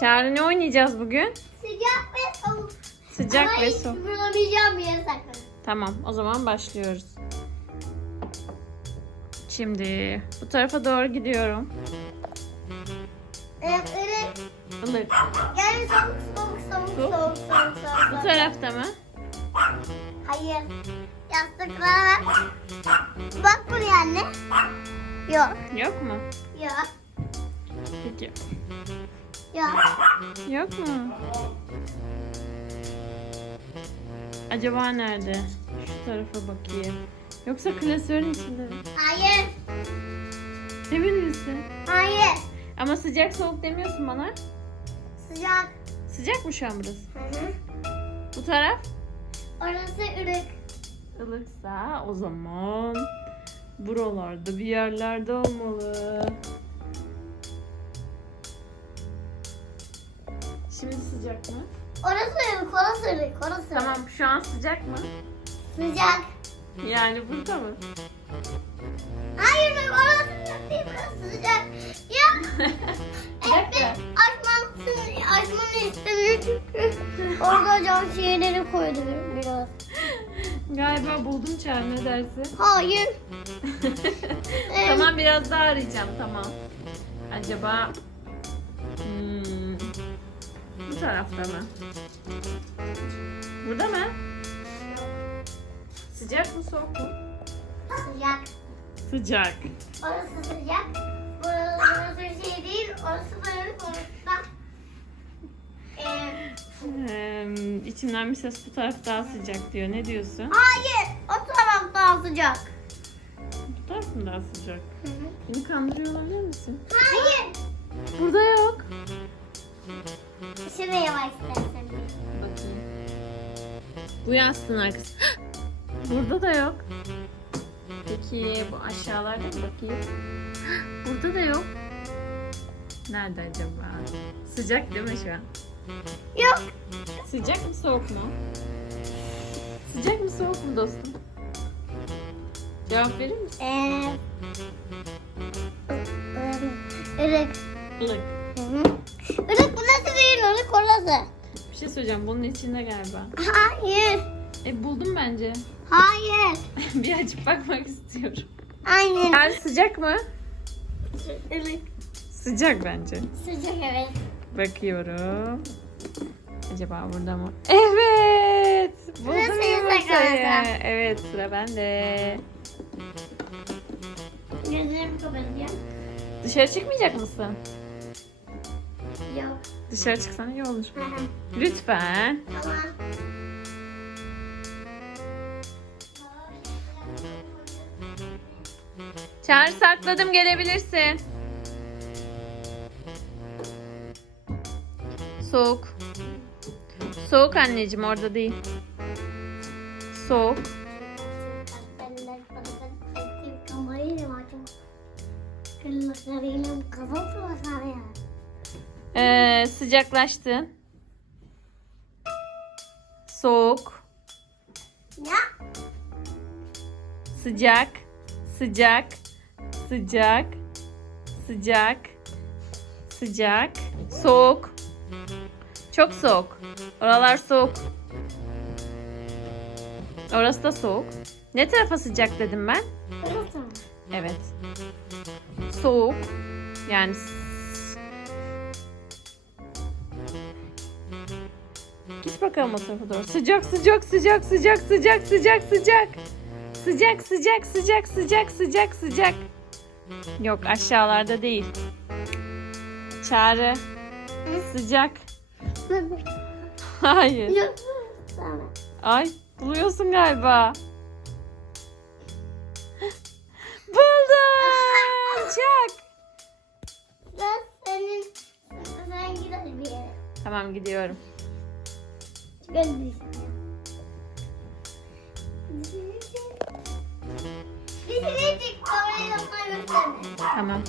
Çağrı ne oynayacağız bugün? Sıcak ve soğuk. Sıcak Ama ve hiç soğuk. bulamayacağım bir yere saklanın. Tamam o zaman başlıyoruz. Şimdi bu tarafa doğru gidiyorum. Öyle Ilık. yani soğuk soğuk soğuk Soğuk. soğuk soğuk soğuk. Bu tarafta mı? Hayır. Yastıklara bak. Bak buraya anne. Yok. Yok mu? Yok. Peki. Yok. Yok mu? Acaba nerede? Şu tarafa bakayım. Yoksa klasörün içinde mi? Hayır. Emin misin? Hayır. Ama sıcak soğuk demiyorsun bana. Sıcak. Sıcak mı şu an burası? Hı hı. Bu taraf? Orası ırık. Ilıksa o zaman buralarda bir yerlerde olmalı. Şimdi sıcak mı? Orası ırık. Orası ırık. Orası ırık. Tamam şu an sıcak mı? Sıcak. Yani burada mı? Hayır bak orası sıcak değil. Burası sıcak. Ya. Bir dakika. Açmam, açmanı istemiyor çünkü orada cam şeyleri koydu bir- biraz. Galiba buldum Çağrı ne dersin? Hayır. Tamam biraz daha arayacağım tamam. Acaba bu tarafta mı? Burada mı? Sıcak mı soğuk mu? Sıcak. Sıcak. Orası sıcak. Burası, şey değil. Orası böyle orası da. Ee, içimden bir ses bu taraf daha sıcak diyor. Ne diyorsun? hayır. O taraf daha sıcak. Bu taraf mı daha sıcak? Beni kandırıyor olabilir misin? Hayır. Burada yok. Şuraya bak istersen. Bakayım. Bu yastığın arkası. Burada da yok. Peki bu aşağılarda mı bakayım? Burada da yok. Nerede acaba? Sıcak değil mi şu an? Yok. Sıcak mı soğuk mu? Sıcak mı soğuk mu dostum? Cevap verir misin? Ee, Irık. Ilık. Burası orası. Bir şey söyleyeceğim. Bunun içinde galiba. Hayır. E buldum bence. Hayır. bir açıp bakmak istiyorum. Aynen. Yani sıcak mı? Irık. Sıcak bence. Sıcak evet. Bakıyorum. Acaba burada mı? Evet. Buldum yumurtayı. Evet sıra bende. Gözlerimi kapatacağım. Dışarı çıkmayacak mısın? Yok. Dışarı çıksan iyi olur. Lütfen. Tamam. Çağrı sakladım gelebilirsin. Soğuk. Soğuk anneciğim orada değil. Soğuk. Ee, sıcaklaştın. Soğuk. Ya. Sıcak. Sıcak. Sıcak. Sıcak. Sıcak. Soğuk. Çok soğuk. Oralar soğuk. Orası da soğuk. Ne tarafa sıcak dedim ben? Evet. Soğuk. Yani Git bakalım o tarafa doğru. Sıcak sıcak sıcak sıcak sıcak sıcak sıcak. Sıcak sıcak sıcak sıcak sıcak sıcak. Yok aşağılarda değil. Çağrı. Sıcak. Hayır. Ay buluyorsun galiba. Buldum. Çak. Ben senin sen gider bir yere. Tamam gidiyorum. Gösterme. Tamam.